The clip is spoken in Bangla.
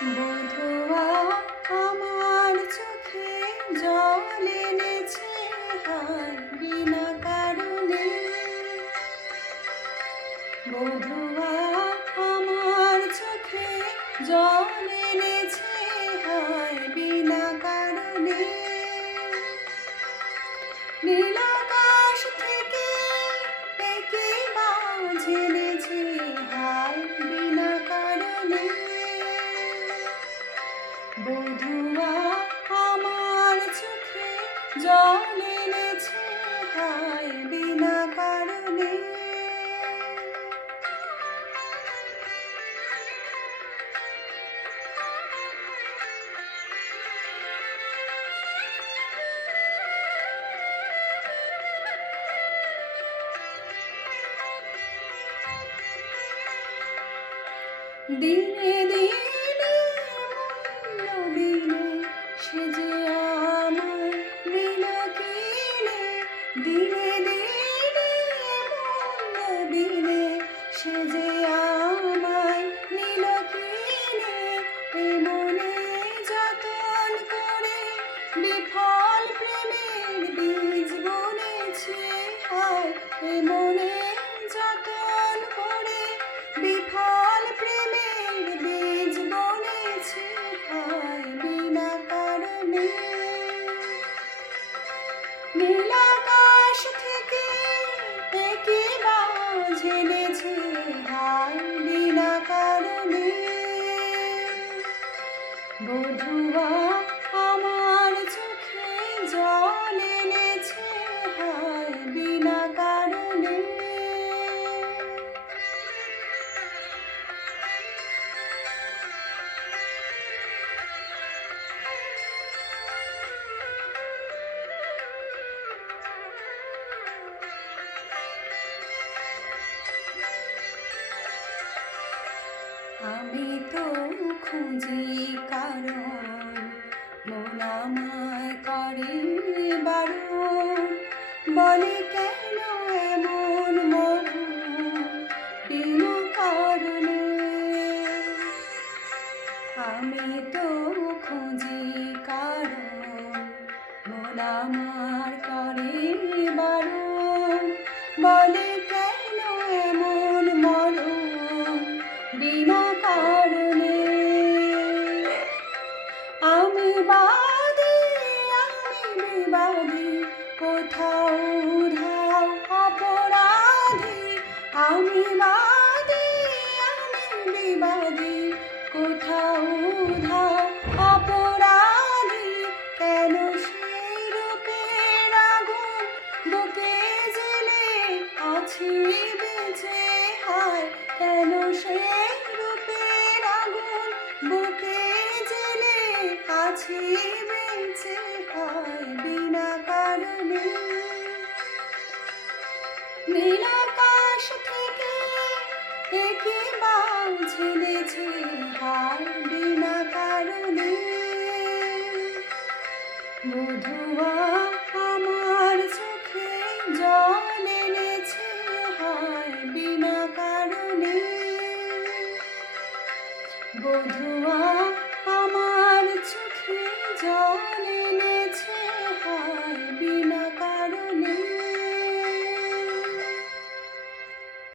বধূয়া আমার চোখে জল এনেছে হায় বিনা কারণে। বধূয়া আমার চোখে জল এনেছে হায় বিনা কারণে। নীল আকাশ থেকে একে বাজ এনেছে হায় বিনা কারণে। বধূয়া আমার চোখে জল এনেছে হায় বিনা কারণে। দিনে দিনে দিনে সেজে আমার নীল কিনে। দিনে দিনে দিনে সেজে আমায় নীল কিনে। এ মনে যতন করে বিফল প্রেমের বীজ বুনেছি হায়। এ মনে যতন করে বিফল প্রেমের বীজ বুনেছি হায় বিনা কারণে। নীল আকাশ থেকে একে বাজ এনেছে হায় বিনা কারণে। বধূয়া আমার চোখে জল এনেছে হায় বিনা কারণে। আমি তো খুঁজি কারণ মন আমায় করে বারণ। বলে কেন এমন মরণ বিনা কারণে। আমি তো খুঁজি কারণ মন আমার করে বারণ। বলে কেন এমন মরণ বিনা কারণে। আমি বাদী কোথাও উধাও অপরাধী। আমি বাদী কোথাও উধাও অপরাধী। কেন সেই রূপের আগুন বুকে জ্বেলে আছি বেঁচে হায়। কেন সেই রূপের আগুন বুকে জ্বেলে আছি বেঁচে হায় বিনা কারণে। নীল আকাশ থেকে একে বাজ এনেছে হায় বিনা কারণে। বধূয়া আমার চোখে জল এনেছে হায় বিনা কারণে। বধূয়া